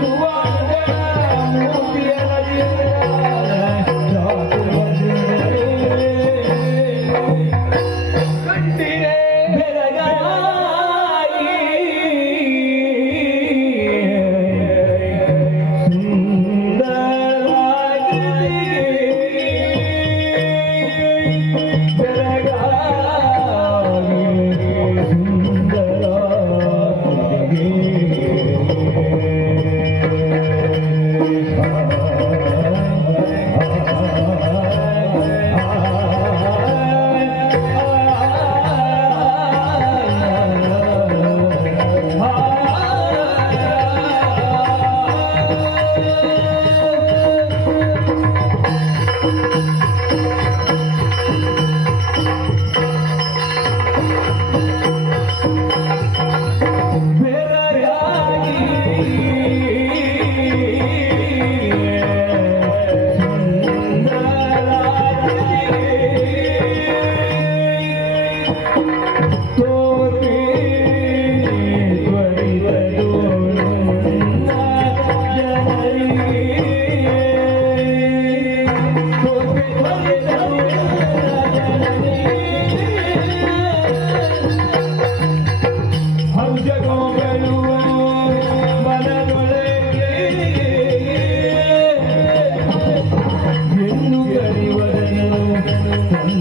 Tu vas te dar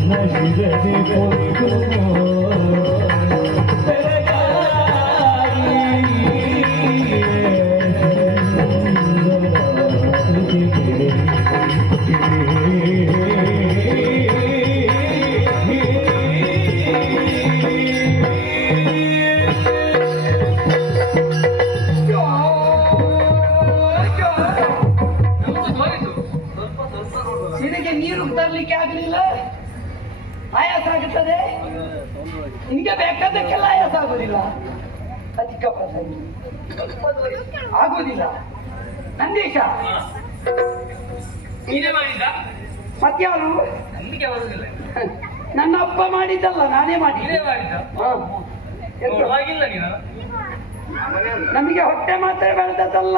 ನಿನಗೆ ಆಯಾಸ ನಿಮಗೆ ಬೇಕಾದಕ್ಕೆಲ್ಲ ಆಯಾಸ ಆಗುದಿಲ್ಲ ಅಧಿಕ ಪ್ರಸಂಗಿ. ಆಗುದಿಲ್ಲ. ನಂದೀಶ. ನೀನೇ ಮಾಡಿದ್ದ? ನನ್ಗೆ ಬರುದಿಲ್ಲ ನನ್ನ ಅಪ್ಪ ಮಾಡಿದ್ದಲ್ಲ ನಾನೇ ಮಾಡಿ ಮಾಡಿದ್ದೆ ಮಾಡಿದ್ದ? ಹಾ. ನೀನು? ನಮಗೆ ಹೊಟ್ಟೆ ಮಾತ್ರ ಬೆಳೆದದ್ದಲ್ಲ.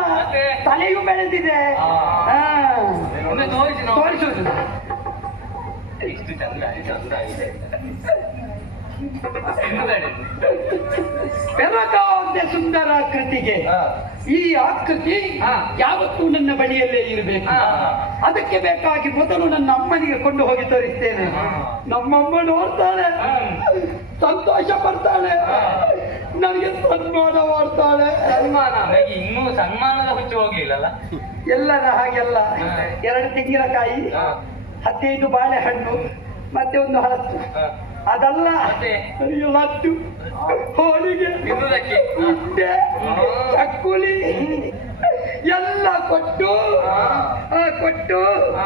ತಲೆಯೂ ಬೆಳೆದಿದೆ. ಆ. ಇಷ್ಟು ಚಂದ ಚಂದ ಇದೆ ಸುಂದರ ಕೃತಿಗೆ ಈ ಆಕೃತಿ. ಯಾವತ್ತೂ ನನ್ನ ಬಳಿಯಲ್ಲೇ ಇರಬೇಕು. ಅದಕ್ಕೆ ಬೇಕಾಗಿ ಮೊದಲು ನನ್ನ ಅಮ್ಮನಿಗೆ ಕೊಂಡು ಹೋಗಿ ತೋರಿಸ್ತೇನೆ. ನಮ್ಮಮ್ಮ ನೋಡ್ತಾಳೆ. ಸಂತೋಷ ಪಡ್ತಾಳೆ. ನನಗೆ ಸನ್ಮಾನ ಮಾಡ್ತಾಳೆ. ಸನ್ಮಾನ. ಇನ್ನೂ ಸನ್ಮಾನದ ಹುಚ್ಚು ಹೋಗ್ಲಿಲ್ಲಲ್ಲ? ಎಲ್ಲರ ಹಾಗೆಲ್ಲ. ಎರಡು ತೆಂಗಿನಕಾಯಿ. ಹದಿನೈದು ಬಾಳೆಹಣ್ಣು ಮತ್ತೆ ಒಂದು ಹಲಸು. ಅದಲ್ಲ. ಲಡ್ಡು. ಹೋಳಿಗೆ. ಉಂಡೆ. ಚಕ್ಕುಲಿ. ಎಲ್ಲ ಕೊಟ್ಟು. ಆ, ಕೊಟ್ಟು.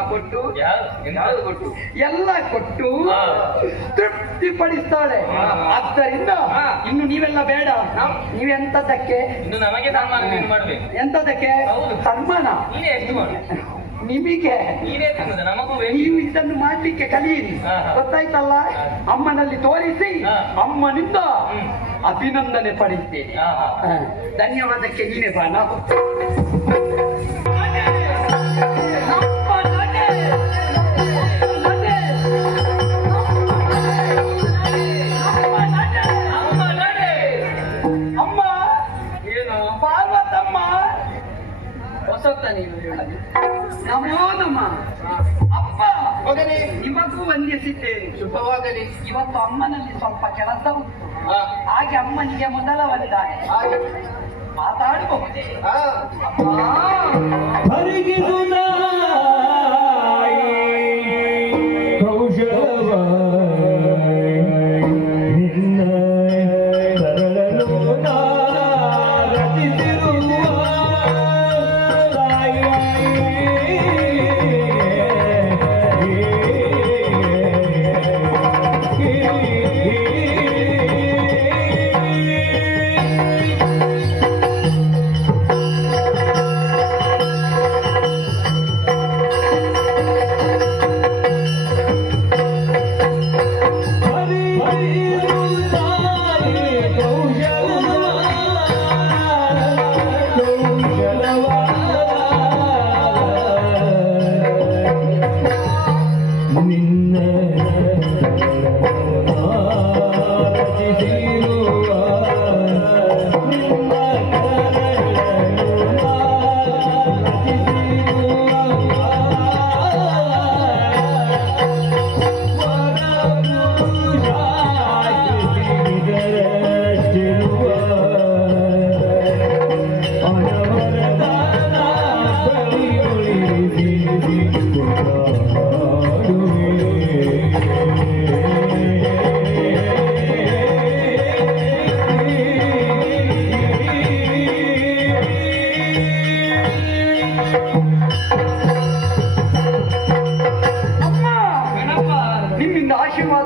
ಕೊಟ್ಟು? ಕೊಟ್ಟು? ಎಲ್ಲ ಕೊಟ್ಟು. ತೃಪ್ತಿ ಪಡಿಸ್ತಾಳೆ. ಆದ್ದರಿಂದ ಇನ್ನು ನೀವೆಲ್ಲ ಬೇಡ. ಮಾಡ್ಬೇಕು. ಎಂತದಕ್ಕೆ? ಹೌದು. ಸನ್ಮಾನ. ನೀನೇ ಎಷ್ಟು ಮಾಡು? ನಿಮಗೆ ಬೇಕು ನೀವು ಇದನ್ನು ಮಾಡ್ಲಿಕ್ಕೆ ಕಲಿಯಿರಿ ಹಾ, ಹಾ. ಗೊತ್ತಾಯ್ತಲ್ಲ ಹಾ. ಅಮ್ಮನಲ್ಲಿ ತೋರಿಸಿ ಹಾ. ಅಮ್ಮನಿಂದ ಹ್ಮ್. ಅಭಿನಂದನೆ ಪಡೆಯುತ್ತೇನೆ ಹಾ, ಹಾ. ಹಾ. ಧನ್ಯವಾದಕ್ಕೆ ನೀನೇ ಬಾ ವಂದಿಸಿದ್ದೇನೆ ಶುಭವಾಗಲಿ. ಇವತ್ತು ಅಮ್ಮನಲ್ಲಿ ಸ್ವಲ್ಪ ಕೆಲಸ ಉಂಟು. ಹಾಗೆ ಅಮ್ಮನಿಗೆ ಮೊದಲ ವಂದಾನೆ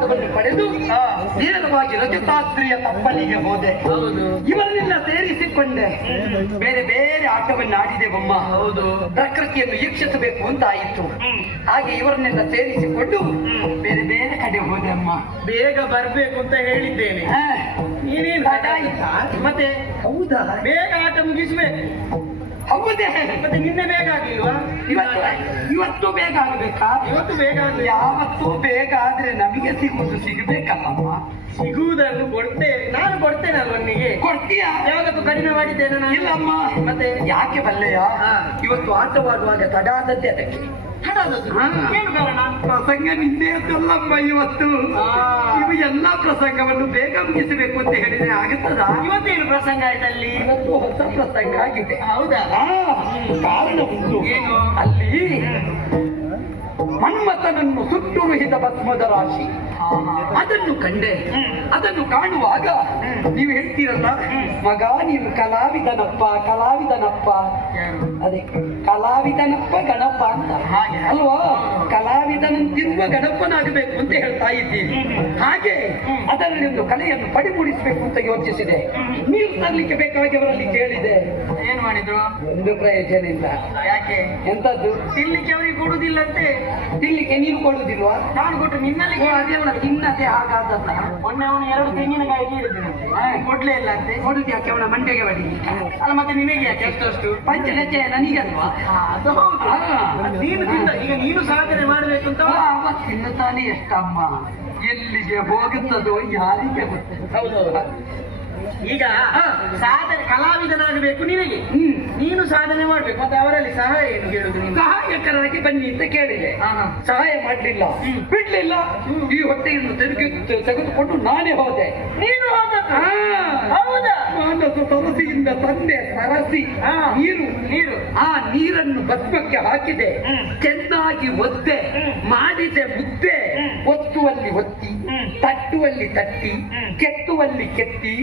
ಹಾಗೆ. ಪಡೆದು ನೇರವಾಗಿ ರಜತಾತ್ರಿಯ ತಪ್ಪಲಿಗೆ ಹೋದೆ. ಇವರನ್ನೆಲ್ಲ ಸೇರಿಸಿಕೊಂಡೆ. ಬೇರೆ ಬೇರೆ ಆಟವನ್ನು ಆಡಿದೆ ಬೊಮ್ಮ. ಹೌದು. ಪ್ರಕೃತಿಯನ್ನು ವೀಕ್ಷಿಸಬೇಕು ಅಂತ ಆಯಿತು ಹಾಗೆ ಇವರನ್ನೆಲ್ಲ ಸೇರಿಸಿಕೊಂಡು ಬೇರೆ ಬೇರೆ ಕಡೆ ಹೋದೆ ಅಮ್ಮ. ಬೇಗ ಬರ್ಬೇಕು ಅಂತ ಹೇಳಿದ್ದೇನೆ. ನೀನೇನು ಮತ್ತೆ ಹೌದಾ? ಬೇಗ ಆಟ ಮುಗಿಸ್ಬೇಕು. ಹೌದೇ ಮತ್ತೆ ನಿನ್ನೆ ಬೇಗ ಆಗಿಲ್ವಾ ಇವತ್ತು ಇವತ್ತು ಬೇಗ ಆಗ್ಬೇಕಾ? ಇವತ್ತು ಬೇಗ ಆಗ್ಲಿ ಯಾವತ್ತೂ ಬೇಗ ಆದ್ರೆ ನಮಗೆ ಸಿಗುವುದು ಸಿಗಬೇಕಲ್ಲಮ್ಮ. ಸಿಗುವುದನ್ನು ಕೊಡ್ತೇನೆ ನಾನು ಕೊಡ್ತೇನೆ ಅಲ್ವನಿಗೆ ಕೊಡ್ತೀಯಾ? ಯಾವಾಗಪ್ಪ ಕಡಿಮೆ ಮಾಡಿದ್ದೇನೆ ನಾನು? ಇಲ್ಲಮ್ಮ. ಮತ್ತೆ? ಯಾಕೆ ಬಲ್ಲೆಯ? ಇವತ್ತು ಆಟವಾಡುವಾಗ ತಡ ಆದದ್ದೇ ಅದಕ್ಕೆ. ಏನು ಕಾರಣ ಪ್ರಸಂಗ ನಿಂದೇ ಅಲ್ಲಮ್ಮ ಇವತ್ತು. ಇವು ಎಲ್ಲಾ ಪ್ರಸಂಗವನ್ನು ಬೇಗ ಮುಗಿಸಬೇಕು ಅಂತ ಹೇಳಿದ್ರೆ ಆಗುತ್ತದ? ಇವತ್ತೇನು ಪ್ರಸಂಗ ಆಯ್ತಲ್ಲಿ? ಇವತ್ತು ಹೊಸ ಪ್ರಸಂಗ ಆಗಿದೆ. ಹೌದಾ? ಕಾರಣ ಉಂಟು. ಏನು? ಅಲ್ಲಿ ಮನ್ಮಥನನ್ನು ಸುಟ್ಟುರುಹಿದ ಭಸ್ಮದ ರಾಶಿ. ಅದನ್ನು ಕಂಡೆ. ಅದನ್ನು ಕಾಣುವಾಗ ನೀವು ಹೇಳ್ತೀರಲ್ಲ ಮಗ ನೀನು ಕಲಾವಿದನಪ್ಪ ಕಲಾವಿದನಪ್ಪ? ಅದೇ ಕಲಾವಿದನಪ್ಪ ಗಣಪ ಅಂತ. ಹಾಗೆ. ಅಲ್ವಾ? ಕಲಾವಿದನಂತಿರುವ ಗಣಪನಾಗಬೇಕು ಅಂತ ಹೇಳ್ತಾ ಇದ್ದೀನಿ ಹಾಗೆ ಅದರಲ್ಲಿ ಒಂದು ಕಲೆಯನ್ನು ಪಡಿಮೂಡಿಸಬೇಕು ಅಂತ ಯೋಚಿಸಿದೆ. ನೀರು ತರಲಿಕ್ಕೆ ಬೇಕಾಗಿ ಅವರಲ್ಲಿ ಕೇಳಿದೆ. ಏನ್ ಮಾಡಿದ್ರು? ಒಂದು ಪ್ರಯೋಜನ ಇಲ್ಲ. ಯಾಕೆ? ಎಂತದ್ದು? ತಿನ್ಲಿಕ್ಕೆ ಅವರಿಗೆ ಕೊಡುದಿಲ್ಲಂತೆ ತಿನ್ಲಿಕ್ಕೆ ನೀರು ಕೊಡುದಿಲ್ವಾ ನಾನು ಕೊಟ್ಟು ನಿನ್ನಲ್ಲಿ ಓ, ಅದೆಲ್ಲ ತಿನ್ನದೆ ಹಾಗಾದಲ್ಲ ಮೊನ್ನೆ ಅವನು ಎರಡು ತೆಂಗಿನಕಾಯಿ ಕೇಳಿದ್ದೇನೆ ಕೊಡ್ಲೇ ಇಲ್ಲ ಅಂತೆ? ಕೊಡುದು ಯಾಕೆ? ಅವನ ಮಂಡೆಗೆ ಬಡಿ ಅಲ್ಲ ಮತ್ತೆ ನಿಮಗೆ ಯಾಕೆ? ಅಷ್ಟಷ್ಟು ಪಂಚಲಜ್ಜೆ ನನಗಲ್ವಾ? ಅದು ಹೌದು. ನೀನು ತಿಂದ ಈಗ ನೀನು ಸಾಧನೆ ಮಾಡಬೇಕು ಅಂತ ಅವ ತಿನ್ನುತ್ತಾನೆ ಎಷ್ಟಮ್ಮ? ಎಲ್ಲಿಗೆ ಹೋಗುತ್ತದೋ ಯಾರಿಗೆ ಗೊತ್ತು ಹೌದೌದು ಈಗ ಸಾಧನೆ ಕಲಾವಿದನಾಗಬೇಕು ನಿನಗೆ. ಹ್ಮ್. ನೀನು ಸಾಧನೆ ಮಾಡ್ಬೇಕು ಮತ್ತೆ ಅವರಲ್ಲಿ ಸಹಾಯ ಏನು ಕೇಳುದು ನೀನು? ಸಹಾಯಕರಾಗಿ ಬನ್ನಿ ಅಂತ ಕೇಳಿದೆ. ಸಹಾಯ ಮಾಡ್ಲಿಲ್ಲ. ಬಿಡ್ಲಿಲ್ಲ. ಈ ಹೊಟ್ಟೆಯನ್ನು ತೆಗೆದು ತೆಗೆದುಕೊಂಡು ನಾನೇ ಹೋದೆ. ನೀನು. ಹೌದಾ? ಮಾನಸ ಸರಸಿಯಿಂದ ತಂದೆ ಸರಸಿ. ನೀರು. ನೀರು. ಆ ನೀರನ್ನು ಭಸ್ಮಕ್ಕೆ ಹಾಕಿದೆ. ಚೆನ್ನಾಗಿ ಒದ್ದೆ. ಮಾಡಿದೆ ಮುದ್ದೆ. ಒತ್ತುವಲ್ಲಿ ಒತ್ತಿ. ತಟ್ಟುವಲ್ಲಿ ತಟ್ಟಿ. ಕೆತ್ತುವಲ್ಲಿ ಕೆತ್ತಿ.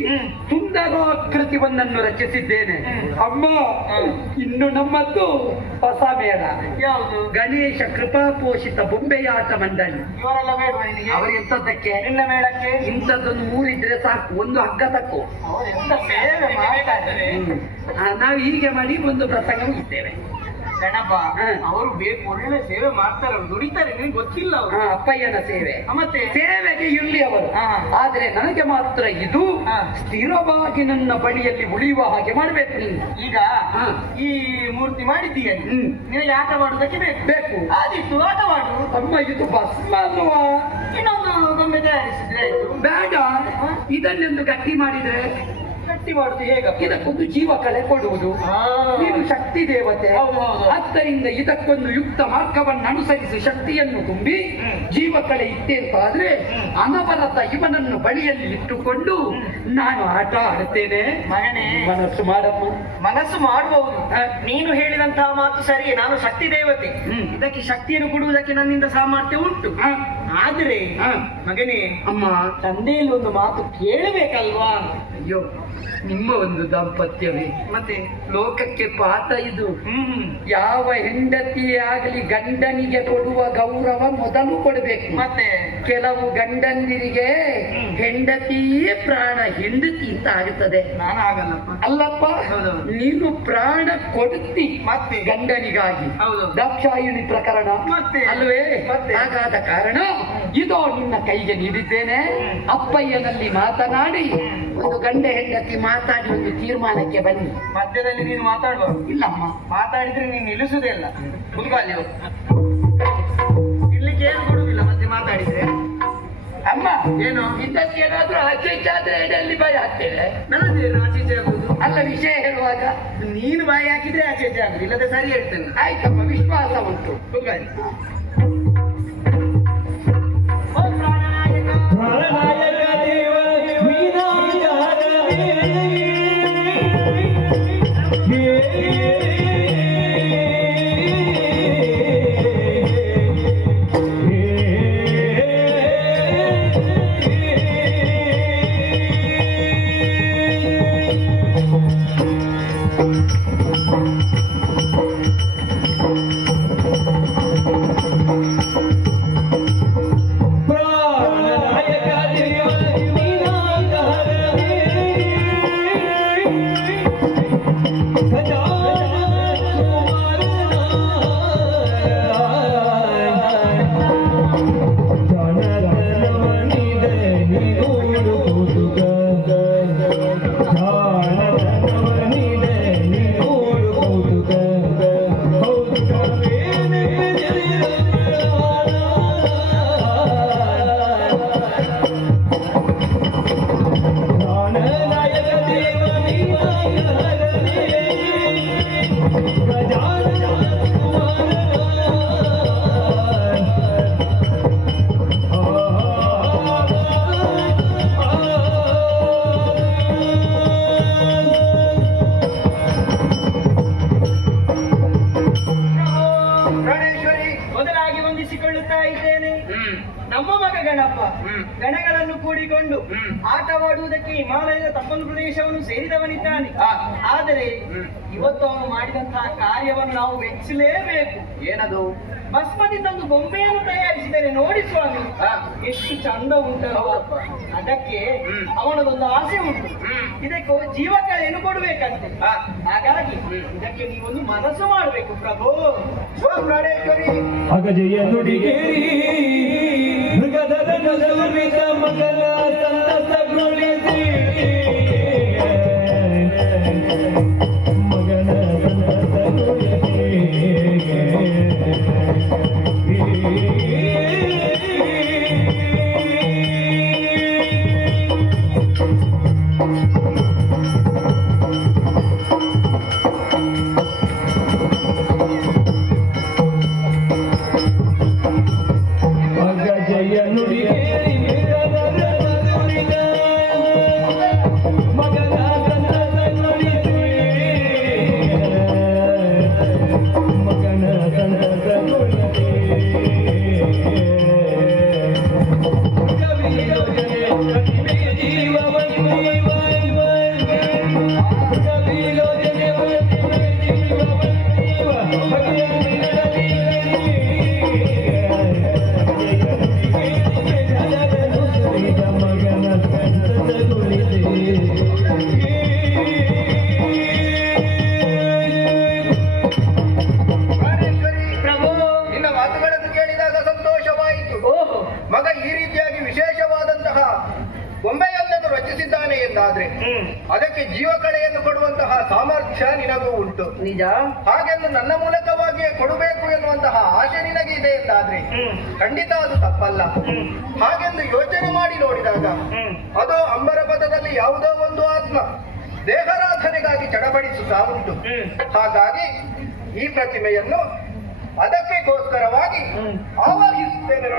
ಒಂದನ್ನು ರಚಿಸಿದ್ದೇನೆ. ಅಮ್ಮ ಇನ್ನು ನಮ್ಮದ್ದು ಹೊಸ ಮೇಳ. ಯಾವುದು? ಗಣೇಶ ಕೃಪಾಪೋಷಿತ ಬೊಂಬೆಯಾಟ ಮಂಡಳಿ. ಅವರು ಎಂತದ್ದಕ್ಕೆ ನಿನ್ನ ಮೇಳಕ್ಕೆ? ಇಂಥದ್ದೊಂದು ಊರಿದ್ರೆ ಸಾಕು ಒಂದು ಹಗ್ಗ ತಕ್ಕು. ನಾವು ಹೀಗೆ ಮಾಡಿ ಒಂದು ಪ್ರಸಂಗ ಮುಗಿಸ್ತೇವೆ ಗಣಪ ಅವರು ಬೇಕು ಒಳ್ಳೆ ಸೇವೆ ಮಾಡ್ತಾರೆ ಅವ್ರು ದುಡಿತಾರೆ ನಿಮ್ಗೆ ಗೊತ್ತಿಲ್ಲ ಅವರು. ಅಪ್ಪಯ್ಯನ ಸೇವೆ. ಮತ್ತೆ? ಸೇವೆಗೆ ಇಲ್ಲಿ ಅವರು. ಆದ್ರೆ ನನಗೆ ಮಾತ್ರ ಇದು. ಸ್ಥಿರವಾಗಿ ನನ್ನ ಬಳಿಯಲ್ಲಿ ಉಳಿಯುವ ಹಾಗೆ ಮಾಡ್ಬೇಕು ನೀನು. ಈಗ. ಈ ಮೂರ್ತಿ ಮಾಡಿದ್ದೀಯ. ನಿನಗೆ ಆಟ ಮಾಡುವುದಕ್ಕೆ ಬೇಕು? ಬೇಕು. ಆದಿತ್ತು ಆಟ ಮಾಡು ಅಮ್ಮ ಇದು ಭಸ್ಮ ಅಲ್ವಾ? ಇನ್ನೊಂದು ಗೊಂಬೆ ತಯಾರಿಸಿದ್ರೆ ಬೇಡ. ಇದನ್ನೆಂದು ಗಟ್ಟಿ ಮಾಡಿದ್ರೆ ಗಟ್ಟಿ ಮಾಡುದು ಹೇಗಪ್ಪ ಇದಕ್ಕೊಂದು ಜೀವ ಕಲೆ ಕೊಡುವುದು. ನೀನು ಶಕ್ತಿ ದೇವತೆ. ಆದ್ದರಿಂದ ಇದಕ್ಕೊಂದು ಯುಕ್ತ ಮಾರ್ಗವನ್ನು ಅನುಸರಿಸಿ ಶಕ್ತಿಯನ್ನು ತುಂಬಿ. ಜೀವ ಕಲೆ ಇತ್ತೆ ಅಂತ ಆದ್ರೆ ಹ್ಮ್. ಅನವರತ ಇವನನ್ನು ಬಳಿಯಲ್ಲಿ ಇಟ್ಟುಕೊಂಡು ನಾನು ಆಟ ಆಡುತ್ತೇನೆ. ಮಗನೇ. ಮನಸ್ಸು ಮಾಡಮ್ಮ. ಮನಸ್ಸು ಮಾಡಬಹುದು. ನೀನು ಹೇಳಿದಂತಹ ಮಾತು ಸರಿ ನಾನು ಶಕ್ತಿ ದೇವತೆ. ಹ್ಮ್. ಇದಕ್ಕೆ ಶಕ್ತಿಯನ್ನು ಕೊಡುವುದಕ್ಕೆ ನನ್ನಿಂದ ಸಾಮರ್ಥ್ಯ ಉಂಟು. ಆದ್ರೆ. ಮಗನೇ ಅಮ್ಮ ತಂದೆಯಲ್ಲಿ ಒಂದು ಮಾತು ಕೇಳಬೇಕಲ್ವಾ? ಅಯ್ಯೋ ನಿಮ್ಮ ಒಂದು ದಾಂಪತ್ಯವೇ. ಮತ್ತೆ? ಲೋಕಕ್ಕೆ ಪಾತ ಇದು. ಹ್ಮ್. ಯಾವ ಹೆಂಡತಿಯೇ ಆಗಲಿ ಗಂಡನಿಗೆ ಕೊಡುವ ಗೌರವ ಮೊದಲು ಕೊಡಬೇಕು. ಮತ್ತೆ? ಕೆಲವು ಗಂಡಂದಿರಿಗೆ. ಹೆಂಡತಿಯೇ ಪ್ರಾಣ ಹೆಂಡತಿ ಅಂತ ಆಗುತ್ತದೆ. ನಾನು ಆಗಲ್ಲಪ್ಪ. ಅಲ್ಲಪ್ಪ. ನೀನು ಪ್ರಾಣ ಕೊಡುತ್ತಿ ಮತ್ತೆ? ಗಂಡನಿಗಾಗಿ. ಹೌದು. ದಾಕ್ಷಾಯಿಣಿ ಪ್ರಕರಣ. ಮತ್ತೆ? ಅಲ್ವೇ ಮತ್ತೆ? ಹಾಗಾದ ಕಾರಣ ಇದೋ ನಿನ್ನ ಕೈಗೆ ನೀಡಿದ್ದೇನೆ. ಅಪ್ಪಯ್ಯನಲ್ಲಿ ಮಾತನಾಡಿ. ಒಂದು ಗಂಡ ಹೆಂಡತಿ ಮಾತಾಡಿ ಒಂದು ತೀರ್ಮಾನಕ್ಕೆ ಬನ್ನಿ. ಮಧ್ಯದಲ್ಲಿ ನೀನು ಮಾತಾಡುವ ಇಲ್ಲಮ್ಮ. ಮಾತಾಡಿದ್ರೆ ನೀನು ನಿಲ್ಲಿಸುದೇ ಇಲ್ಲ. ಕುತ್ಕೊಳ್ಳಿ ನಿಲ್ಲಿಕ್ಕೆ ಏನು ಕೊಡುದಿಲ್ಲ ಮತ್ತೆ ಮಾತಾಡಿದ್ರೆ? ಅಮ್ಮ ಏನು? ಇದಕ್ಕೇನಾದ್ರೂ ಆಚೆ ಈಚೆ ಆದ್ರೆ ಎಡೆಯಲ್ಲಿ ಭಯ ಆಗ್ತೇವೆ ನನ್ನದೇನು ಆಚೆ ಈಚೆ ಆಗುದು ಅಲ್ಲ ವಿಷಯ ಹೇಳುವಾಗ. ನೀನು ಬಾಯಿ ಹಾಕಿದ್ರೆ ಆಚೆ ಈಚೆ ಆಗುದು ಇಲ್ಲದೆ ಸರಿ ಹೇಳ್ತೇನೆ ಆಯ್ತಮ್ಮ ವಿಶ್ವಾಸ ಉಂಟು. ಕುತ್ಕೊಳ್ಳಿ ಓ ಪ್ರಾಣನಾಯಕ ಪ್ರಾಣನಾಯಕ ಗಣಗಳನ್ನು ಕೂಡಿಕೊಂಡು. ಆಟವಾಡುವುದಕ್ಕೆ ಹಿಮಾಲಯದ ತಪ್ಪಲು ಪ್ರದೇಶವನ್ನು ಸೇರಿದವನಿದ್ದಾನೆ. ಆದರೆ ಇವತ್ತು ಅವನು ಮಾಡಿದಂತಹ ಕಾರ್ಯವನ್ನು ನಾವು ಮೆಚ್ಚಲೇಬೇಕು. ಏನದು? ಬಸ್ಮತಿ ತಂದು ಗೊಂಬೆಯನ್ನು ತಯಾರಿಸಿದರೆ ನೋಡಿ ಸ್ವಾಮಿ ಎಷ್ಟು ಚಂದ ಉಂಟಲ್ಲ ಅದಕ್ಕೆ. ಅವನದೊಂದು ಆಸೆ ಉಂಟು. ಇದಕ್ಕೆ ಜೀವಕಲೆಯನ್ನು ಕೊಡಬೇಕಂತೆ. ಹಾಗಾಗಿ. ಇದಕ್ಕೆ ನೀವೊಂದು ಮನಸ್ಸು ಮಾಡಬೇಕು ಪ್ರಭು. ಓ ಪ್ರಾಣೇಶ್ವರಿ ಅಗಜಯ ನಿಜ? ಹಾಗೆಂದು ನನ್ನ ಮೂಲಕವಾಗಿಯೇ ಕೊಡಬೇಕು ಎನ್ನುವಂತಹ ಆಶೆ ನಿನಗೆ ಇದೆ ಎಂದಾದ್ರೆ ಖಂಡಿತ ಅದು ತಪ್ಪಲ್ಲ. ಹಾಗೆಂದು ಯೋಚನೆ ಮಾಡಿ ನೋಡಿದಾಗ ಅದು ಅಂಬರ ಪದದಲ್ಲಿ ಯಾವುದೋ ಒಂದು ಆತ್ಮ ದೇಹರಾಧನೆಗಾಗಿ ಚಡಬಡಿಸುತ್ತಾ ಉಂಟು. ಹಾಗಾಗಿ ಈ ಪ್ರತಿಮೆಯನ್ನು ಅದಕ್ಕೆಗೋಸ್ಕರವಾಗಿ ಗೋಸ್ಕರವಾಗಿ ಆವಾಹಿಸುತ್ತೇನೆ.